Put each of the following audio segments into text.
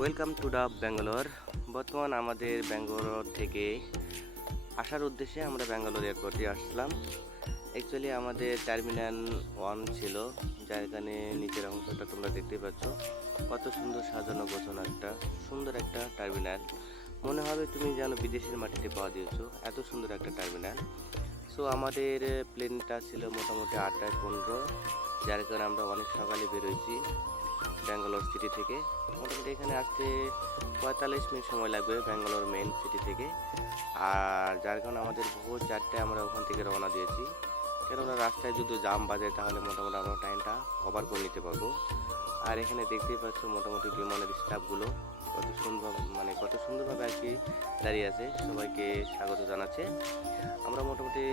Welcome to the Bangalore. বর্তমান আমাদের ব্যাঙ্গালোর থেকে আসার উদ্দেশ্যে আমরা ব্যাঙ্গালোর এয়ারপোর্টে আসলাম। অ্যাকচুয়ালি আমাদের টার্মিনাল 1 ছিল, যার এখানে নিচের অংশটা তোমরা দেখতে পাচ্ছ। কত সুন্দর সাজানো গোছানো একটা সুন্দর একটা টার্মিনাল, মনে হবে তুমি যেন বিদেশের মাটিতে পাওয়া দিয়েছো, এত সুন্দর একটা টার্মিনাল। সো আমাদের প্লেনটা ছিল মোটামুটি 8:15, যার কারণে আমরা অনেক সকালে বেরোইছি ব্যাঙ্গালোর সিটি থেকে। মোটামুটি এখানে আসতে 45 মিনিট সময় লাগবে ব্যাঙ্গালোর মেন সিটি থেকে। আর যার কারণে আমাদের ভোর 4টায় আমরা ওখান থেকে রওনা দিয়েছি, কেননা রাস্তায় যদি জাম বাজে তাহলে মোটামুটি আমরা টাইমটা কভার করে নিতে পারবো। আর এখানে দেখতেই পাচ্ছ মোটামুটি বিমানের স্টাফগুলো কত সুন্দরভাবে আর কি দাঁড়িয়ে আছে, সবাইকে স্বাগত জানাচ্ছে। আমরা মোটামুটি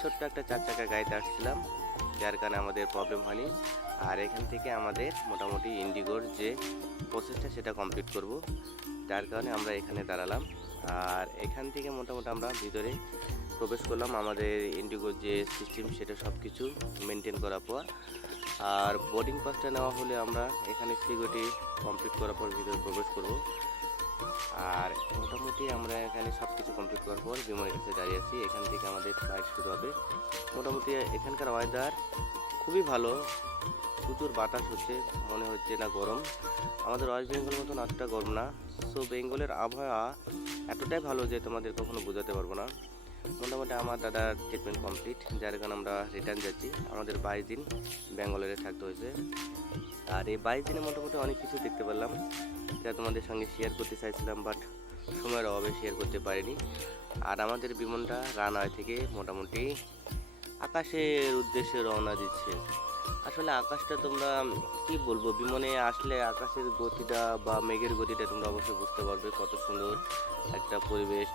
ছোট্ট একটা 4 চাকা গাড়িতে আসছিলাম, যার কারণে আমাদের প্রবলেম হয়নি। আর এখান থেকে আমাদের মোটামুটি ইন্ডিগোর যে প্রসেসটা সেটা কমপ্লিট করব, যার কারণে আমরা এখানে দাঁড়ালাম। আর এখান থেকে মোটামুটি আমরা ভিতরে প্রবেশ করলাম। আমাদের ইন্ডিগোর যে সিস্টেম সেটা সব কিছু মেনটেন করার পর, আর বোর্ডিং পাসটা নেওয়া হলে আমরা এখানে সিকিউরিটি কমপ্লিট করার পর ভিতরে প্রবেশ করব। আর মোটামুটি আমরা এখানে সব কিছু কমপ্লিট করার পর বিমানের কাছে দাঁড়িয়ে আছি। এখান থেকে আমাদের ফ্লাইট শুরু হবে। মোটামুটি এখানকার ওয়েদার খুবই ভালো, প্রচুর বাতাস হচ্ছে, মনে হচ্ছে না গরম। আমাদের ওয়েস্ট বেঙ্গল মতন এতটা গরম না। সো বেঙ্গলের আবহাওয়া এতটাই ভালো যে তোমাদের কখনো বোঝাতে পারবো না। মোটামুটি আমার দাদার ট্রিটমেন্ট কমপ্লিট, যার কারণে আমরা রিটার্ন যাচ্ছি। আমাদের 22 দিন ব্যাঙ্গালোরে থাকতে হয়েছে। আর এই 22 দিনে মোটামুটি অনেক কিছু দেখতে পারলাম, যা তোমাদের সঙ্গে শেয়ার করতে চাইছিলাম, বাট সময়ের অভাবে শেয়ার করতে পারিনি। আর আমাদের বিমানটা রানওয়ে থেকে মোটামুটি আকাশের উদ্দেশ্যে রওনা দিচ্ছে। আসলে আকাশটা তোমরা কি বলবো, বিমানে আসলে আকাশের গতিটা বা মেঘের গতিটা তোমরা অবশ্যই বুঝতে পারবে, কত সুন্দর একটা পরিবেশ।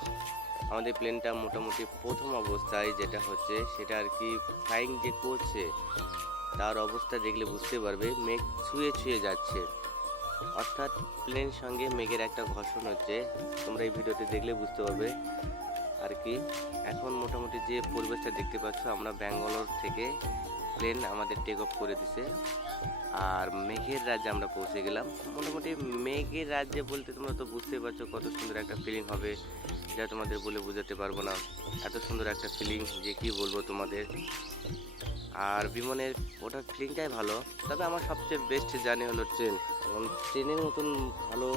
আমাদের প্লেনটা মোটামুটি প্রথম অবস্থায় যেটা হচ্ছে সেটা আর কি ফ্লাইং যে করছে তার অবস্থা দেখলে বুঝতে পারবে, মেঘ ছুঁয়ে ছুঁয়ে যাচ্ছে, অর্থাৎ প্লেনের সঙ্গে মেঘের একটা ঘর্ষণ হচ্ছে। তোমরা এই ভিডিওতে দেখলে বুঝতে পারবে আর কি। এখন মোটামুটি যে পরিবেশটা দেখতে পাচ্ছ, আমরা ব্যাঙ্গালোর থেকে প্লেন আমাদের টেক অফ করে দিছে, আর মেঘের রাজ্যে আমরা পৌঁছে গেলাম। মোটামুটি মেঘের রাজ্যে বলতে তোমরা তো বুঝতেই পারছো কত সুন্দর একটা ফিলিং হবে, যা তোমাদের বলে বোঝাতে পারবো না। এত সুন্দর একটা ফিলিং যে কি বলবো তোমাদের। আর বিমানের ওটার ফিলিংটাই ভালো। তবে আমার সবচেয়ে বেস্ট জার্নি হলো ট্রেন, কারণ ট্রেনের মতন ভালো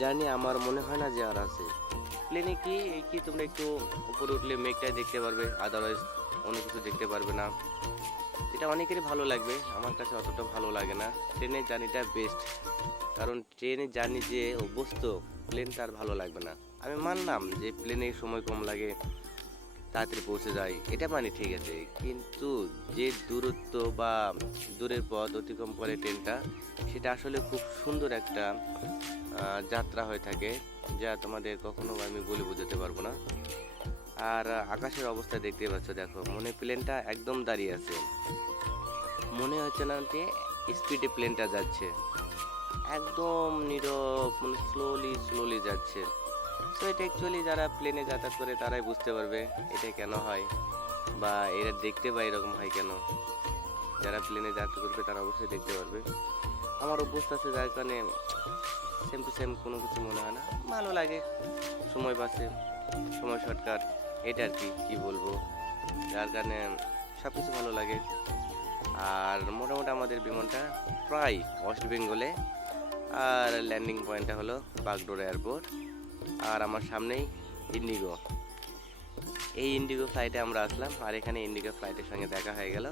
জার্নি আমার মনে হয় না যে আর আছে। প্লেনে কি তোমরা একটু উপরে উঠলে মেঘটাই দেখতে পারবে, আদারওয়াইজ অন্য কিছু দেখতে পারবে না। এটা অনেকেরই ভালো লাগবে, আমার কাছে অতটা ভালো লাগে না। ট্রেনের জার্নিটা বেস্ট, কারণ ট্রেনের জার্নি যে অভ্যস্ত, প্লেন তার ভালো লাগবে না। আমি মানলাম যে প্লেনে সময় কম লাগে, তাড়াতাড়ি পৌঁছে যায়, এটা মানি, ঠিক আছে, কিন্তু যে দূরত্ব বা দূরের পথ অতিক্রম করে ট্রেনটা, সেটা আসলে খুব সুন্দর একটা যাত্রা হয়ে থাকে, যা তোমাদের কখনো আমি বলে বোঝাতে পারবো না। আর আকাশের অবস্থা দেখতে পাচ্ছ, দেখো মনে প্লেনটা একদম দাঁড়িয়ে আছে, মনে হচ্ছে না যে স্পিডে প্লেনটা যাচ্ছে, একদম নীরব, মানে স্লোলি যাচ্ছে। তো এটা অ্যাকচুয়ালি যারা প্লেনে যাতায়াত করে তারাই বুঝতে পারবে এটা কেন হয়, বা এরা দেখতে পায় এরকম হয় কেন। যারা প্লেনে যাতায়াত করবে তারা অবশ্যই দেখতে পারবে। আমার অভ্যস্ত আছে, যার কারণে সেম টু সেম কোনো কিছু মনে হয় না, ভালো লাগে, সময় বাঁচে, সময় শর্টকাট, এটা আর কি বলবো, যার কারণে সব কিছু ভালো লাগে। আর মোটামুটি আমাদের বিমানটা প্রায় ওয়েস্ট বেঙ্গলে, আর ল্যান্ডিং পয়েন্টটা হলো বাগডোর এয়ারপোর্ট। আর আমার সামনেই ইন্ডিগো, এই ইন্ডিগো ফ্লাইটে আমরা আসলাম, আর এখানে ইন্ডিগো ফ্লাইটের সঙ্গে দেখা হয়ে গেল।